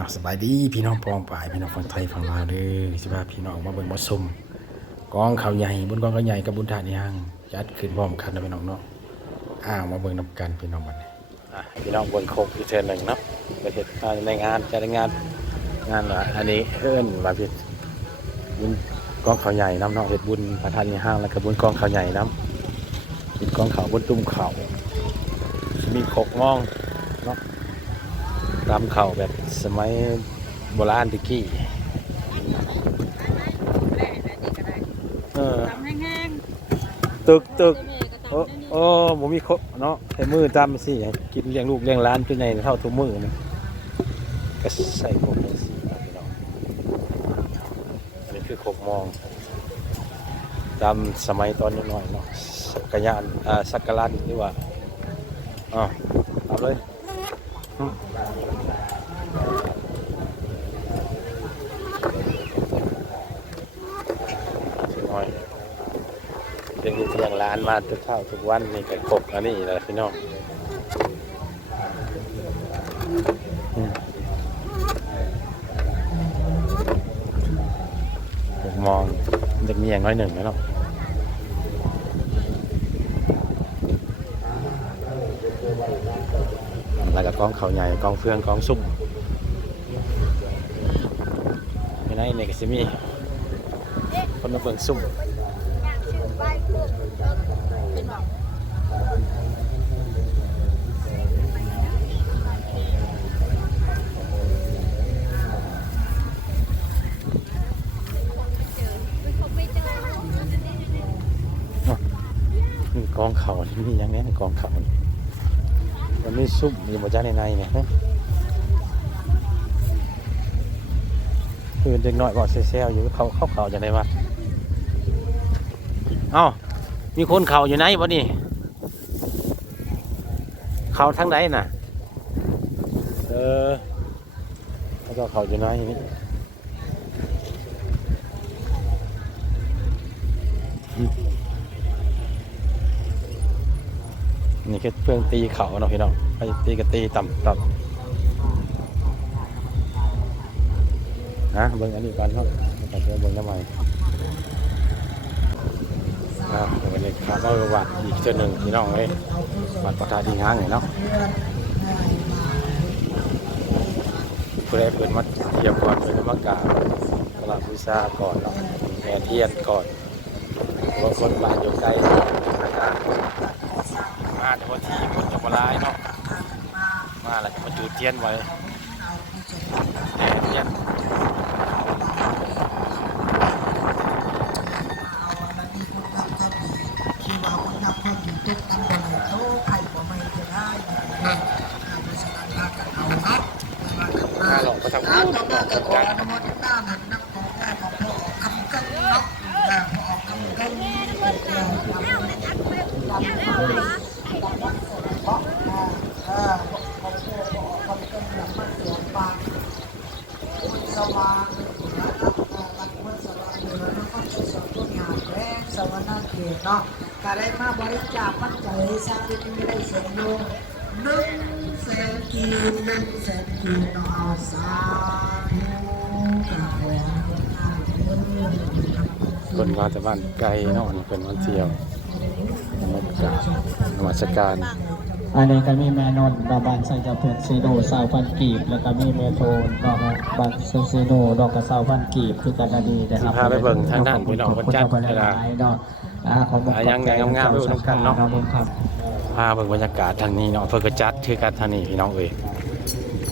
อ้าวสบายดีพี่น้องปองปายพี่น้องฝั่งไทยฝั่งลาวเด้อสิว่าพี่น้องมาเบิ่งมาชมกองข่าวใหญ่บุญกองข่าวใหญ่กับบุญทานยางจัดขึ้นพร้อมกันนะพี่น้องเนาะอ้าวมาเบิ่งนํกันพี่น้องบัดนี้อะพี่น้องบิ่งโคกอีกเทื่อหนึ่งเนาะไปเฮ็ดงานในงานจัดงานงานว่าอันนี้เอิ้นว่าพี่บุญกองข่าวใหญ่น้ำเนาะเฮ็ดบุญประทานยางแล้วก็บุญกองข่าวใหญ่น้ำบุญกองข่าวบุญตุ้มข่าวมีโคกมองเนาะ ตามเข่าแบบสมัยโบราณตะกี้เออ ตำแห้งตึกตึกโอ้โอ้ผมมีครบเนาะใส่มือตามสิให้กินเลี้ยงลูกเลี้ยงหล้านจนใหญ่เท่าทุกมือนี่ก็ใส่ครบเลยสิครับพี่น้องอันนี้คือครบมองตามสมัยตอนน้อยๆเนาะสักกะยานอ่าสักกะลันหรือว่าอ๋อเอาเลย น้อยเลี้ยงลูกเลี้ยงหล้านมาทุกเท่าทุกวันนี่ก็ครบอันนี้แหละพี่น้องมผมมองจะมีอย่างน้อยหนึ่งนะเนาะ แล้วก็กองเขาใหญ่กองเฟืองกองซุ่มไม่ในนี่ก็สิมีคนมาเบิ่งซุ่มนี่กองเขาที่นี่ยังไงกองเขานี่ มันไม่ซุ่มมีหมดจ้าในในเนี่ยฮะคือเด็กน้อยบอกเซลอยู่เขาเข้าเขาอย่างไรวะเอ้ามีคนเขาอยู่ไหนวะนี่เขาทั้งไหนน่ะ เออแล้วก็เขาอยู่ไหนนี่ นี่คือเพื่องตีเขาเนาะพี่น้องไปตีก็ตีต่ำต่ำนะเบิ่งอันนี้ก่อนเนาะแล้วก็เบิ่งทำไมอ่าเดี๋ยววันนี้ข้าก็วัดอีกเจ้าหนึ่งพี่น้องเลยวัดประทาดีห้างเนี่ยเนาะเพื่อให้เปิดมาเทียบก่อนเปิดมากราบตลาดวิซาก่อนเนาะแห่เทียนก่อนบางคนบานอยู่ใกล้นะครับ มาแต่ว่าที่คนจะมาลายเนาะมาแล้วก็มาจูดเทียนไว้แห่เทียนที่ว่าคนนับคนอยู่ตึกกันบ่เรบ่ไม่จะได้นเพรานกันเอาครับมาหลอกมาทำตาบุมญต่อก็ขออนุโมทนาเหมือนนักขอแม่พ่อออกคำกัน วางนะครับตัดคุณสวาเนือแล้วก็จะสอนต้นหางแรงสวรรค์เขตเนาะก็ได้มาบริจาคปัจจัยสร้างที่ไม่ได้เสียงโยหนึ่งแสนกีบหนึ่งแสนกีบเนาะเอาสาธุกับขอคนงานเพื่อนคนมาจาบ้านไกลเนาะนี่เป็นวันเที่ยวมาจากนมัสการ อันนี้ก็มีแม่นนท์บาบานใส่กับเพื่อนซีโดสาวพันกีบ แล้วก็มีเมโทนดอกบัตซีโดดอกกระสาวพันกีบคือกันนาดีนะครับสิพาไปเบิ่งทางด้านพี่น้องคนจัดขอบคุณหลายๆเนาะอ่าขอบคุณอ่ายังไงงามๆไปดูน้ำกันเนาะครับผมครับพาเบิ่งบรรยากาศทางนี้เนาะเพื่อก็จัดคือกันทางนี้พี่น้องเอ้ย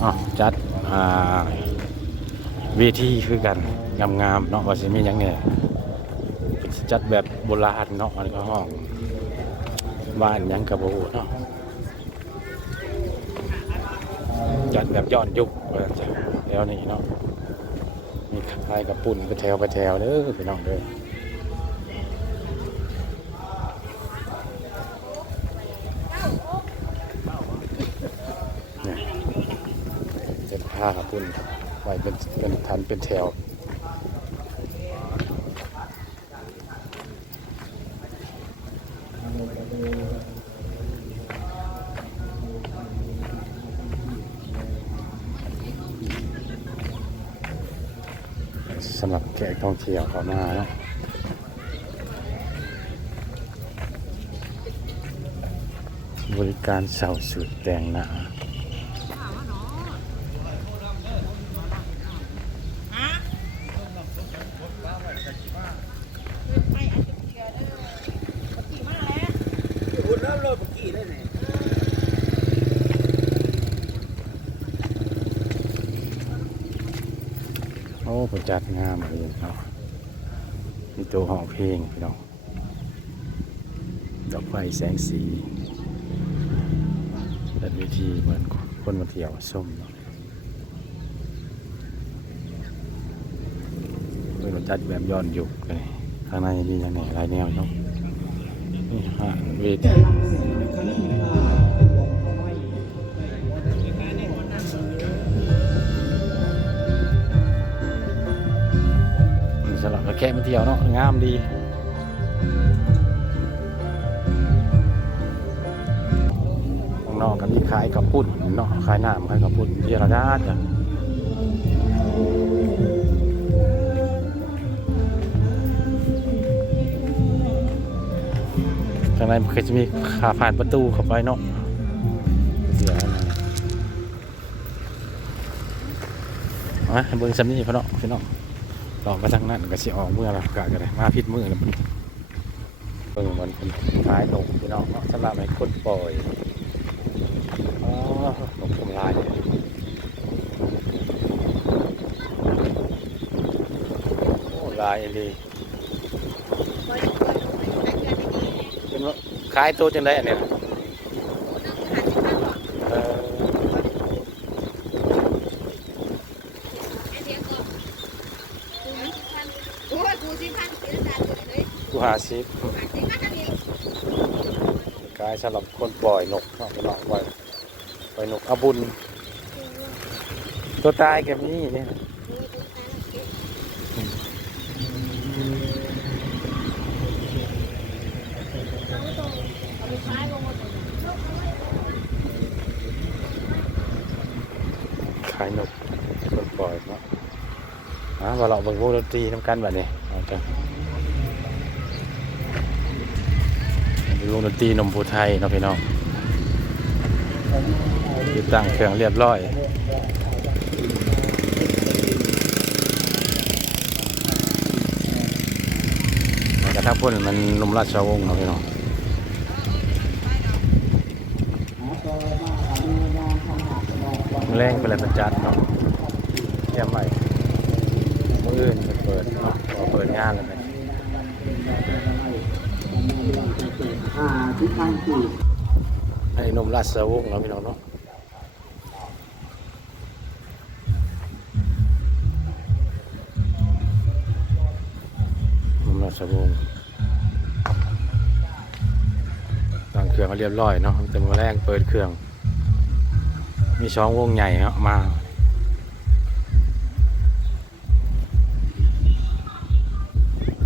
อ๋อจัดอ่าเวทีคือกันงามๆเนาะว่าสิมีหยังเนี่ยจัดแบบโบราณเนาะอันนี้ก็ห้องบ้านหยังกับโบเนาะ จัดแบบย้อนยุคแล้วนี่เนาะมีคล้ายกับปุ่นไปแถวไปแถวเด้อพี่น้องเด้อเนี่ยเจ็ดผ้าปุ่นไว้เป็นเป็นทันเป็นแถว สำหรับแขกท่องเที่ยวเข้ามาเนาะบริการเสาสุดแต่งหนา คุณน้ำรถเมื่อกี้ได้ไหน โอ้ประจัดงามเลยเนาะมีตัวห้องเพลงพี่น้องดอกไฟแสงสีและเวทีเหมือนคนมาเที่ยวส้มเนาะเป็นระจัดแบบย้อนยุคเลยข้างในมีอย่างไหนลายแนวเนาะนี่ฮะเวที แค่มาเที่ยวเนาะงามดีข้างนอกก็มีขายกับปุ่นเนาะขายน้ำขายกับปุ่นที่ระดาษจ้ะข้างในมันก็จะมีขาผ่านประตูเข้าไปเนาะเดี๋ยวนะเบิ่งสำนีพี่น้องพี่น้อง ต่อมาทางนั้นก็สิออกเมื่อละกะก็ได้มาพิษมือแล้วมันเบิ่งมันเป็นท้ายนกพี่น้องเนาะสำหรับให้คนปล่อยอ๋อนกทำลายโอ้ลายเลยเป็นว่าขายตัวจังไดอันเนี้ยเออ โอ้ยกูสิพันเสียดายเลย กู หาซิปสิพันกันนี่กายสำหรับคนปล่อยนกเนาะพี่น้องปล่อยปล่อยนกอาบุญ ตัวตายแกมีเนี่ยขายนกคนปล่อยเนาะอะว่าเราเบิ่งวงดนตรีน้ำกันแบบนี้เอาจ้ะ วงดนตรีนมพูไทยเนาะพี่น้องติดตั้งเครื่องเรียบร้อยกระทั่งพ่นมันนมราชวงศ์เนาะพี่น้องแรงไปเลยประจัดเนาะเยี่ยมใหม่มืออื่นเปิดเนาะเปิดงานแล้วไหม อ่าที่ทางกีบให้นมราชวงศ์เนาะพี่น้องเนาะนมราชวงศ์ตั้งเครื่องให้เรียบร้อยเนาะแต่มือแรกเปิดเครื่อง มีช่องวงใหญ่เนาะมา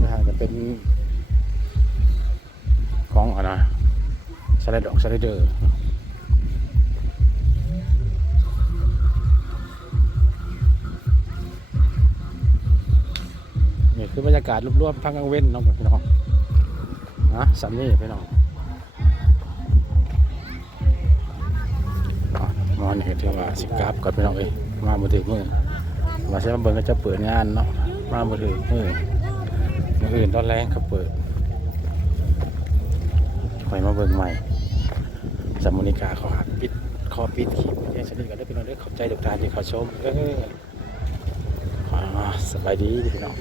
นะฮะจะเป็น ของอะไรนะสไลด์ดอกสไลเดอร์นี่คือบรรยากาศรวบๆพังกังเว้นน้องพี่น้องนะสันนี่พี่น้องอะมาเนี่ยเที่ว่าสิกราบก่อนพี่น้องเอ้มาบ่ถึงมือมาใช้มาเบิ่งก็จะเปิดงานเนาะมาบ่ถึงมือมืออื่นตอนแรงเขาเปิด ไปมาเบิ่งใหม่สมุนิกาเขาหักปิดคอปิดขีดแย่งชนิดกันได้พี่น้องได้ขอบใจทุกท่านที่เขาชมเออสบายดีพี่น้อง